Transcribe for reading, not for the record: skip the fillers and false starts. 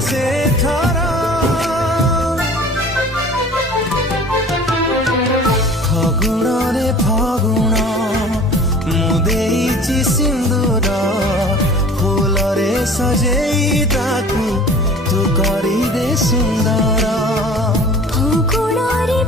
ସେ ଥର ଫଗୁଣରେ ଫଗୁଣ ମୁଁ ଦେଇଛି ସିନ୍ଦୁର ଫୁଲରେ ସଜେଇ ତାକୁ ତୁ କରିଦେ ସୁନ୍ଦର ଫଗୁଣରେ